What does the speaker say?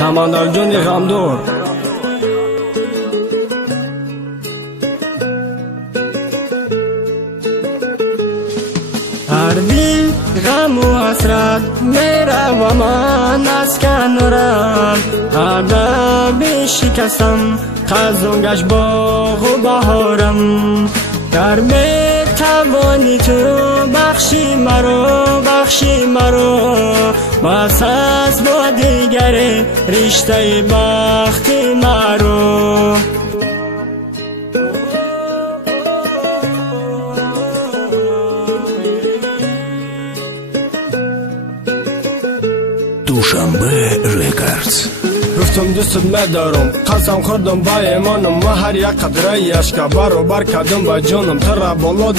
Samandar joni g'amdor har dil g'am u hasrat meraman az kanoram adabi shikastam qazongach bog'u bahoram در بتوانی تو بخشی مرا بس از با دیگر رشته بخت مرا Dushanbe Records. گفتم دوستت ندارم قسم خوردم با ایمانم و هر یک قطره اشک برابر کردم با جانم تو را بالا